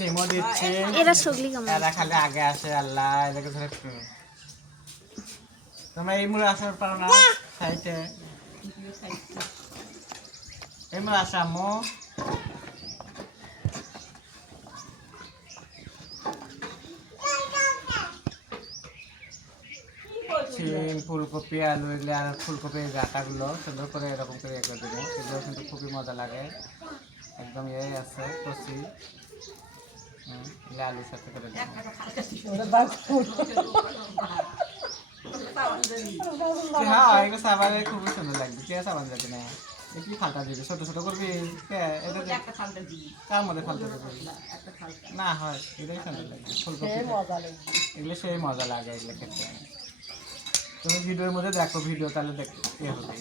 সিমও দিচ্ছি। এরা সগলি কেমন? এরা খালি আগে আসে, আল্লাহ এদেরকে ধরে তোমরা এই মুড়ে আসার পারো না সাইডে, এই মুড়ে আসা আম্মু। সিম, ফুলকপি, আলু এগুলো আর ফুলকপির ডাঁটাগুলো সুন্দর করে এরকম করে ইয়ে করে দেবো। এগুলো কিন্তু খুবই মজা লাগে, একদম ইয়ে আছে কচি। এগুলো আলুর সাথে করে দেবো। হ্যাঁ এগুলো সাবারে খুবই সুন্দর লাগবে। কে সাবান যাবে না, কি ফালটা দিবি? ছোট ছোট করবি, কার মধ্যে ফালটা দিবি? না হয় এটাই সুন্দর লাগবে ফুলকপি, এগুলো সেই মজা লাগে এগুলো খেতে। তুমি ভিডিওর মধ্যে দেখো, ভিডিও তাহলে দেখতে হবে।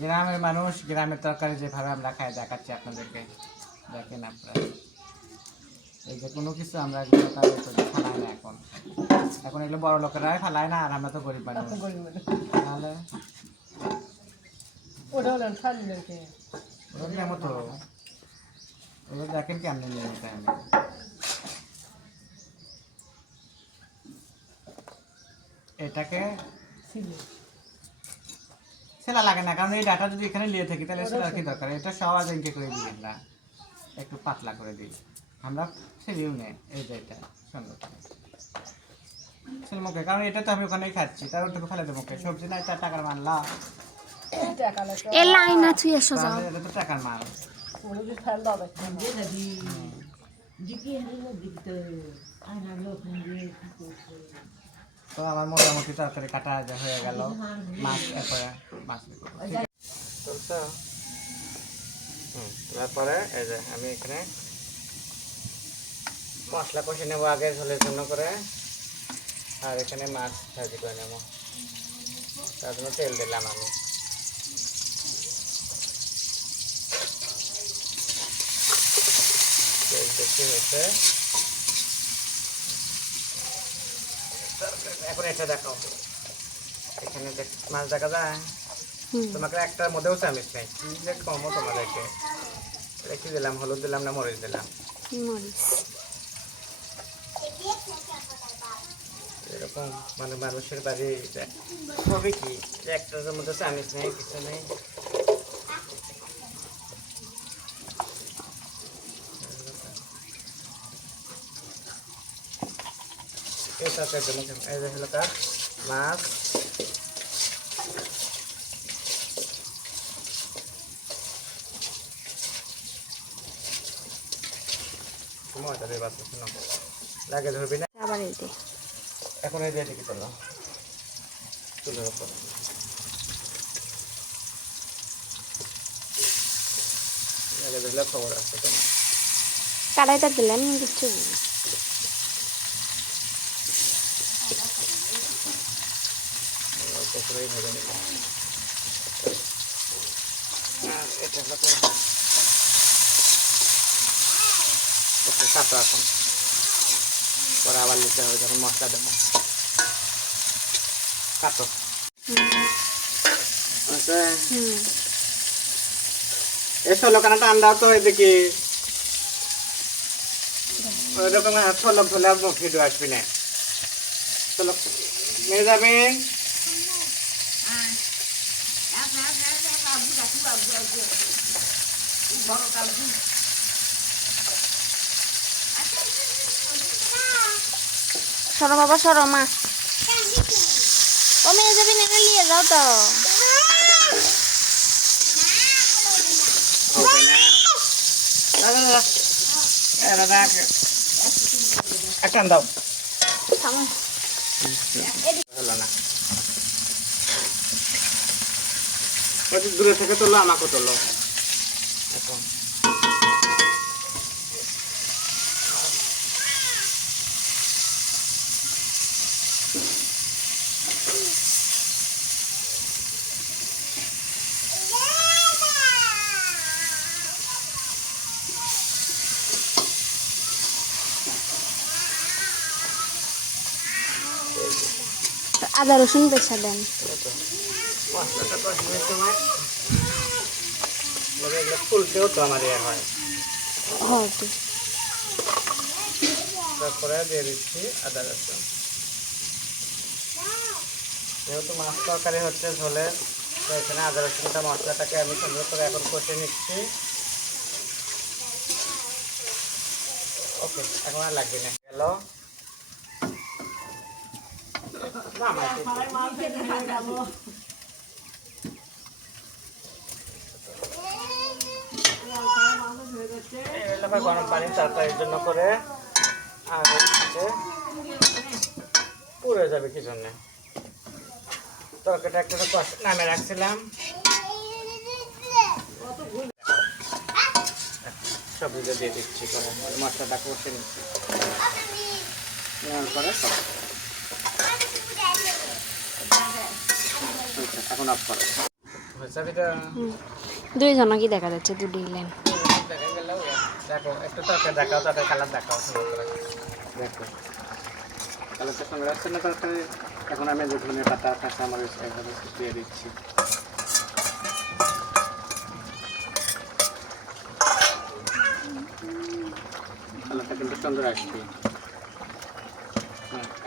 গ্রামের মানুষ, গ্রামের তরকারি যেভাবে আমরা খাই দেখাচ্ছি আপনাদেরকে, দেখেন আপনারা। এই যে কোনো কিছু আমরা এগুলো ফালাই না এখন, এখন এগুলো বড় লোকেরাই ফালায় না, আর আমরা তো গরিব মানুষ। তাহলে ওটা মতো ওগুলো দেখেন কেমন নিয়ে নিতে হবে। এটাকে সেলা লাগে না, কারণ এই ডাটা যদি এখানে নিয়ে থাকি তাহলে সেলার কি দরকার? এটা সহজ ইনকে করে দিই, আমরা একটু পাতলা করে দিই, আমরা সেলিও নেই। এই যে এটা সুন্দর মুখে, কারণ এটা তো আমি ওখানেই খাচ্ছি, তার ওটুকু ফেলে দেবো মুখে। সবজি নাই 4 টাকার মানলা, এটা তো টাকার মাল। তো আমার মোটামুটি তরকারি কাটা হয়ে গেল, মাছ এরপরে মাছ চলছে। তারপরে এই যে আমি এখানে মশলা কষে নেবো আগে ঝোলের জন্য করে, আর এখানে মাছ ভাজি করে নেবো, তার জন্য তেল দিলাম আমি। তেল বেশি হয়েছে, এখন এটা দেখাও, এখানে মাছ দেখা যায়। তোমাকে একটার মধ্যেও চামিচ নেই, কি যে কমও তোমাদেরকে। কি দিলাম? হলুদ দিলাম না মরিচ দিলাম? এরকম মানে মানুষের বাড়ি হবে কি, একটার মধ্যে চামিচ নেই, কিছু নেই। এটা জন্য এই যে হলো কাজ মাছ, লাগে ধরবি না। এখন এই দিকে চলো চুলের উপর, আগে ধরলে খবর আছে তোমার। কড়াইটা দিলাম কিছু ভেজে নিলাম। এটা হলো কাটো, এখন পরে আবার নিতে হবে যখন মশলা দেবো। কাটো এসো লোকানাটা আমরাও তো এদিকে ওই রকম ছোলক ধরে ভিডিও আসবি না। চলো নিয়ে যাবেন। সরো বাবা সরো, মা ও মেয়ে যাবি না, নিয়ে যাও তো। একটা দাও দূরে থেকে তোলো, আমাকে তোলো এখন। আদা রসুন পেঁচা দেন। মশলাটা কষানোর সময় এগুলো ফুলতেও তো আমার ইয়ে হয়। হয়তো তারপরে দিয়ে দিচ্ছি আদা রসুন। যেহেতু মাছ তরকারি হচ্ছে ঝোলের, তো এখানে আদা রসুনটা মশলাটাকে আমি সুন্দর করে এখন কষে নিচ্ছি। ওকে, এখন আর লাগবে না। গেল গরম পানি তরকারির জন্য করে, আর হচ্ছে পুড়ে যাবে কি জন্যে। তরকারিটা একটু নামে রাখছিলাম, সবজিটা দিয়ে দিচ্ছি করে মশলাটা কষে নিচ্ছি। নেওয়ার পরে সব এখন অফ করে হয়েছে। দুইজন কি দেখা যাচ্ছে দুটি লাইন। দেখা গেল দেখো একটু তরকারি দেখাও, তরকারি কালার দেখাও সুন্দর করে। দেখো কালারটা সুন্দর আসছে না তরকারি। এখন আমি যে ধনে পাতা কাঁচা মরিচ এইভাবে দিয়ে দিচ্ছি। কালারটা কিন্তু সুন্দর আসবে।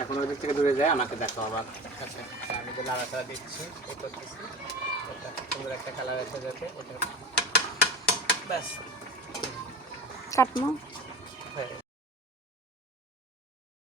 এখন ওই দিক থেকে দূরে যায়, আমাকে দেখো আবার। আচ্ছা, আমি যে নাড়াটা দিচ্ছি এই করতেছি, ওটা সুন্দর একটা কালার এসে যাবে। ওটা ব্যাস কাটমো। হয়ে